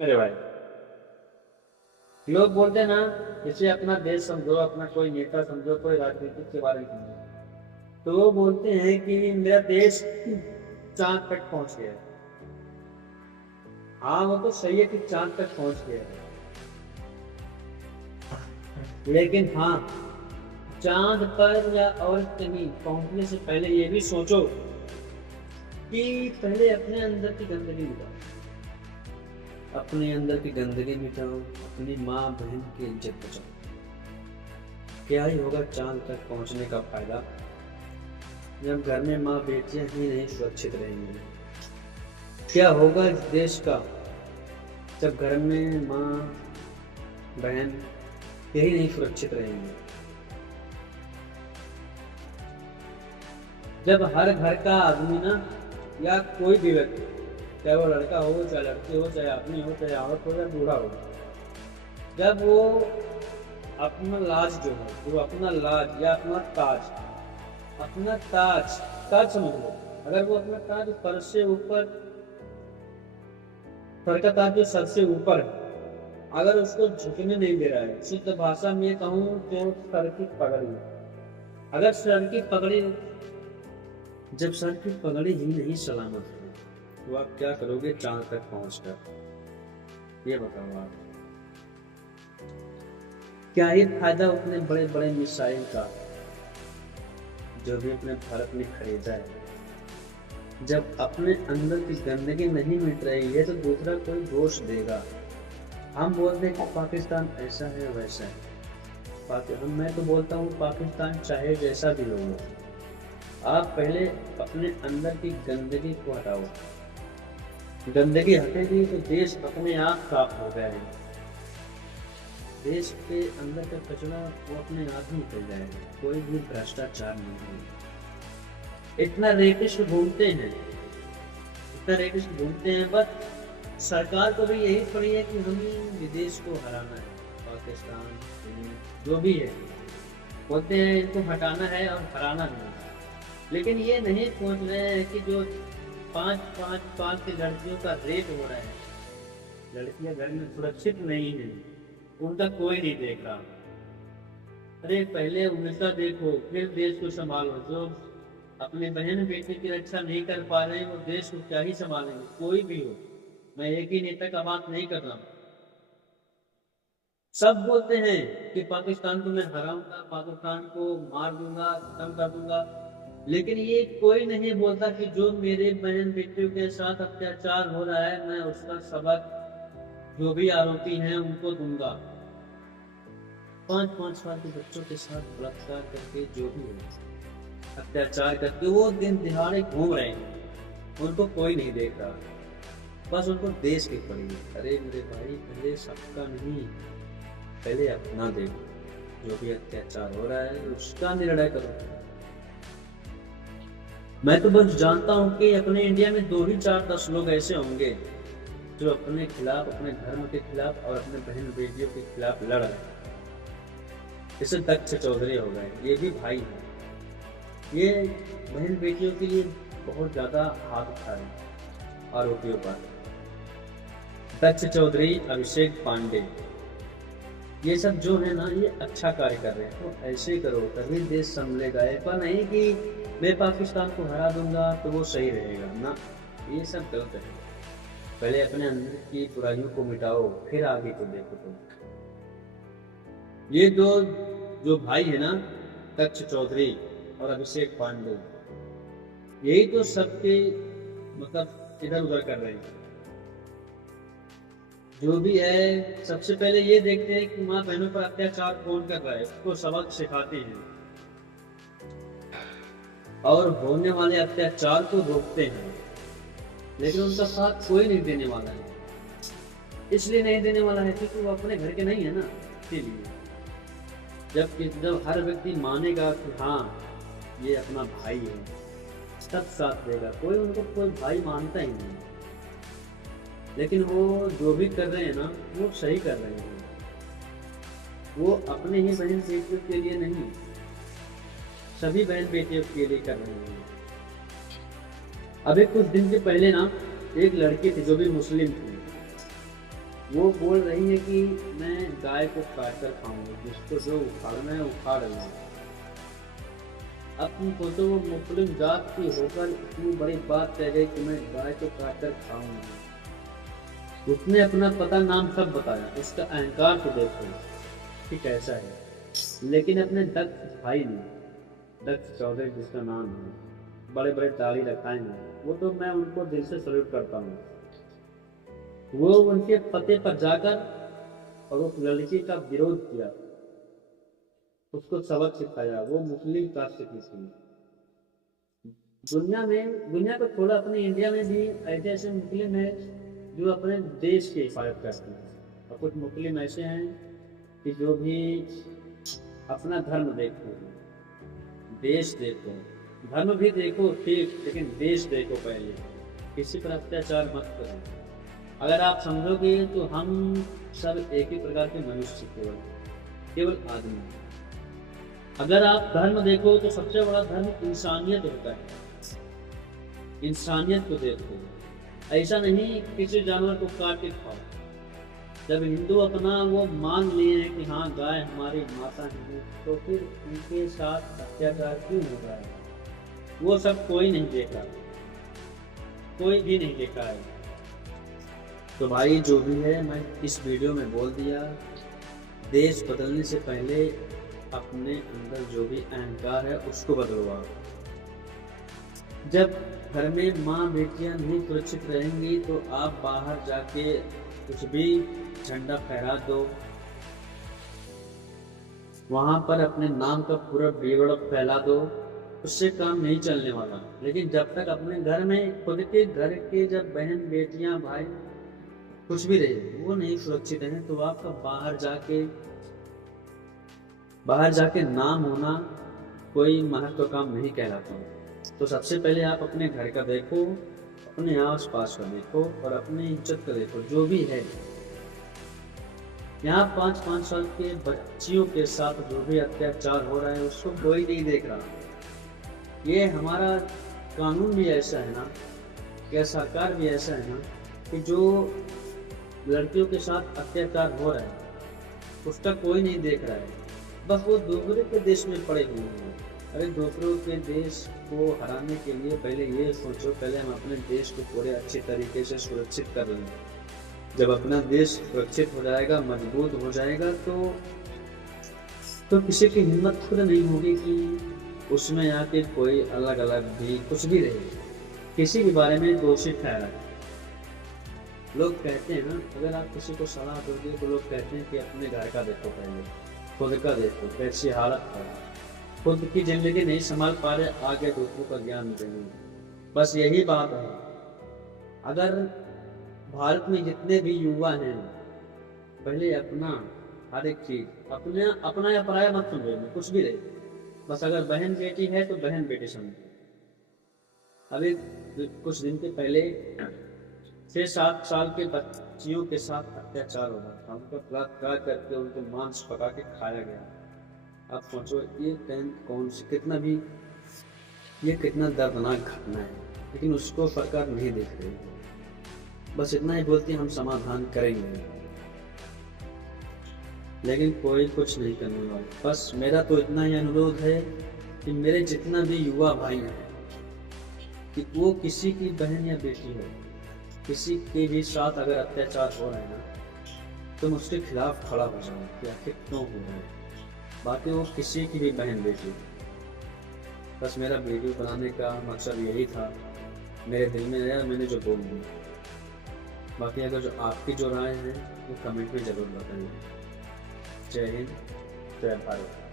मेरे भाई, लोग बोलते हैं ना, इसे अपना देश समझो, अपना कोई नेता समझो, कोई राजनीतिक के बारे में समझो, तो वो बोलते हैं कि मेरा देश चांद तक पहुंच गया है। हाँ, वो तो सही है कि चांद तक पहुंच गया है, लेकिन हाँ, चांद पर या और कहीं पहुंचने से पहले ये भी सोचो कि पहले अपने अंदर की गंदगी मिटाओ, अपने अंदर की गंदगी मिटाओ, अपनी माँ बहन की इज्जत बचाओ। क्या ही होगा चांद तक पहुंचने का फायदा जब घर में माँ बेटियां ही नहीं सुरक्षित रहेंगी। क्या होगा इस देश का जब घर में माँ बहन यही नहीं सुरक्षित रहेंगे। जब हर घर का आदमी ना, या कोई भी व्यक्ति, चाहे वो लड़का हो चाहे लड़की हो, चाहे आदमी हो चाहे औरत हो या बूढ़ा हो, जब वो अपना लाज जो है, वो अपना लाज या अपना ताज ताज समझ लो, अगर वो अपना ताज सर से ऊपर, सर का ताज जो सर से ऊपर है, अगर उसको झुकने नहीं दे रहा है, शुद्ध भाषा में कहूँ तो सर की पगड़ी। अगर सर की पगड़ी, जब सर की पगड़ी ही नहीं सलामत है, तो आप क्या करोगे चांद तक पहुंचकर? ये बताओ आप। क्या ही फायदा उतने बड़े बड़े मिसाइल का जो भी अपने भारत ने खरीदा है, जब अपने अंदर की गंदगी नहीं मिट रही है तो दूसरा कोई दोष देगा। हम बोलते हैं कि पाकिस्तान ऐसा है वैसा है, मैं तो बोलता हूँ पाकिस्तान चाहे जैसा भी हो, आप पहले अपने अंदर की गंदगी को हटाओ। गंदगी हटेगी तो देश अपने आप साफ हो जाएगा। देश के अंदर का कचरा वो अपने आप ही निकल जाएगा, कोई भी भ्रष्टाचार नहीं होगा। इतना रेपिस्ट घूमते हैं, इतना रेपिस्ट घूमते हैं, बस सरकार को भी यही पड़ी है कि हमें विदेश को हराना है, पाकिस्तान जो भी है, बोलते हैं इनको हटाना है और हराना भी है। लेकिन ये नहीं सोच रहे हैं कि जो 5 की लड़कियों का रेप हो रहा है, लड़कियां घर में सुरक्षित नहीं है, उनका कोई नहीं देख रहा। अरे पहले उनका देखो, फिर देश को संभालो। जो अपने बहन बेटे की रक्षा नहीं कर पा रहे हैं, वो देश को क्या ही संभालेंगे, कोई भी हो। मैं एक ही नेता का बात नहीं कर रहा हूँ। सब बोलते हैं कि पाकिस्तान को मैं हराऊंगा, पाकिस्तान को मार दूंगा, खत्म कर दूंगा, लेकिन ये कोई नहीं बोलता कि जो मेरे बहन बेटियों के साथ अत्याचार हो रहा है, मैं उसका सबक जो भी आरोपी हैं उनको दूंगा। 5 साल के बच्चों के साथ बलात्कार करके, जो भी है अत्याचार करके, वो दिन दिहाड़े घूम रहे हैं, उनको कोई नहीं देख रहा, बस उनको देश की पड़ी है। अरे मेरे भाई, पहले सबका नहीं, पहले अपना देखो। जो भी अत्याचार हो रहा है उसका निर्णय करो। मैं तो बस जानता हूँ कि अपने इंडिया में 2 ही 4 10 लोग ऐसे होंगे जो अपने खिलाफ, अपने धर्म के खिलाफ और अपने बहन बेटियों के खिलाफ लड़ रहे हैं। जैसे दक्ष चौधरी हो गए, ये भी भाई हैं, ये बहन बेटियों के लिए बहुत ज्यादा हाथ उठाए आरोपियों पर। दक्ष चौधरी, अभिषेक पांडे, ये सब जो है ना, ये अच्छा कार्य कर रहे हैं, तो ऐसे करो तभी देश संभलेगा। ऐसा नहीं कि मैं पाकिस्तान को हरा दूंगा तो वो सही रहेगा ना, ये सब गलत है। पहले अपने अंदर की बुराइयों को मिटाओ, फिर आगे को देखो। तुम ये दो जो भाई है ना, दक्ष चौधरी और अभिषेक पांडे, यही तो सबके मतलब इधर उधर कर रहे हैं। जो भी है, सबसे पहले ये देखते हैं कि माँ बहनों पर अत्याचार कौन कर रहा है, उसको सबक सिखाते हैं और होने वाले अत्याचार को रोकते हैं। लेकिन उनका साथ कोई नहीं देने वाला है। इसलिए नहीं देने वाला है क्योंकि वो अपने घर के नहीं है ना, इसीलिए। जब हर व्यक्ति मानेगा कि हाँ ये अपना भाई है, तब साथ देगा। कोई उनको कोई भाई मानता ही नहीं। लेकिन वो जो भी कर रहे हैं ना, वो सही कर रहे हैं। वो अपने ही बहन बेटियों के लिए नहीं, सभी बहन बेटियों के लिए कर रहे हैं। अभी कुछ दिन के पहले ना, एक लड़की थी जो भी मुस्लिम थी, वो बोल रही है कि मैं गाय को काट कर खाऊंगी, जिसको जो उखाड़ना है उखाड़ रही है। अब तुम सोचो, वो मुस्लिम जात की होकर इतनी बड़ी बात कह गई कि मैं गाय को काट कर खाऊंगी। उसने अपना पता नाम सब बताया, उसका अहंकार तो देखो कि कैसा है। लेकिन अपने दक्ष भाई ने, दक्ष चौधरी जिसका नाम है, बड़े बड़े दाढ़ी रखाए हैं, वो तो मैं उनको दिल से सल्यूट करता हूँ। वो उनके पते पर जाकर और उस लड़की का विरोध किया, उसको सबक सिखाया। वो मुस्लिम कास्ट की थी। दुनिया को छोड़ा, अपने इंडिया में भी ऐसे ऐसे मुस्लिम हैं जो अपने देश की हिफाजत करते हैं, और कुछ मुस्लिम ऐसे हैं कि जो भी अपना धर्म देखो, देश देखो, धर्म भी देखो ठीक, लेकिन देश देखो पहले। किसी पर अत्याचार मत करो। अगर आप समझोगे तो हम सब एक ही प्रकार के मनुष्य, केवल आदमी। अगर आप धर्म देखो तो सबसे बड़ा धर्म इंसानियत होता है। इंसानियत को देखो, ऐसा नहीं किसी जानवर को काट के खाओ। जब हिंदू अपना वो मान लिए हैं कि हाँ गाय हमारी माता है, तो फिर उनके साथ अत्याचार क्यों हो रहा है? वो सब कोई नहीं देखा, कोई भी नहीं देखा है। तो भाई जो भी है, मैं इस वीडियो में बोल दिया, देश बदलने से पहले अपने अंदर जो भी अहंकार है उसको बदलवाओ। जब घर में माँ बेटियां नहीं सुरक्षित रहेंगी तो आप बाहर जाके कुछ भी झंडा फहरा दो, वहां पर अपने नाम का पूरा बेवड़ा फैला दो, उससे काम नहीं चलने वाला। लेकिन जब तक अपने घर में, खुद के घर के जब बहन बेटियां भाई कुछ भी रहे, वो नहीं सुरक्षित हैं, तो आपका बाहर जाके नाम होना कोई महत्व काम नहीं कहलाता। तो सबसे पहले आप अपने घर का देखो, अपने आस पास का देखो, और अपनी इज्जत का देखो। जो भी है यहाँ 5-5 साल के बच्चियों के साथ जो भी अत्याचार हो रहा है, उसको कोई नहीं देख रहा। ये हमारा कानून भी ऐसा है ना, या सरकार भी ऐसा है ना, कि जो लड़कियों के साथ अत्याचार हो रहा है उसका कोई नहीं देख रहा है। बस वो दूसरे के देश में पड़े हुए हैं। अरे दूसरों के देश को हराने के लिए पहले ये सोचो, पहले हम अपने देश को पूरे अच्छे तरीके से सुरक्षित कर लें। जब अपना देश सुरक्षित हो जाएगा, मजबूत हो जाएगा, तो किसी की हिम्मत खुद नहीं होगी कि उसमें आके कोई अलग अलग भी कुछ भी रहे, किसी के बारे में दोषी ठहराए। लोग कहते हैं ना, अगर आप किसी को सलाह दोगे तो लोग कहते हैं कि अपने घर का देखो, पहले खुद का देखो, कैसी हालत है, खुद की जिंदगी नहीं संभाल पा रहे, आगे दूसरों का ज्ञान देंगे। बस यही बात है। अगर भारत में जितने भी युवा हैं, पहले अपना हर एक चीज अपना या पराया मत समझो, कुछ भी रहे। बस अगर बहन बेटी है तो बहन बेटी समझो। अभी कुछ दिन के पहले 6-7 साल के बच्चियों के साथ अत्याचार हो रहा था, उनका बलात्कार करके उनको मांस पका के खाया गया। अब सोचो ये कितना दर्दनाक घटना है, लेकिन उसको सरकार नहीं देख रही है। बस इतना ही बोलती हम समाधान करेंगे, लेकिन कोई कुछ नहीं करने वाला। बस मेरा तो इतना ही अनुरोध है कि मेरे जितना भी युवा भाई हैं, कि वो किसी की बहन या बेटी हो, किसी के भी साथ अगर अत्याचार हो रहे हैं ना, तुम उसके खिलाफ खड़ा हो जाओ कि आखिर क्यों हो रहा है। बाकी वो किसी की भी बहन बेटी। बस मेरा वीडियो बनाने का मकसद यही था, मेरे दिल में आया, मैंने जो बोल दिया। बाकी अगर जो आपकी जो राय है वो कमेंट में ज़रूर बताइए। जय हिंद, जय भारत।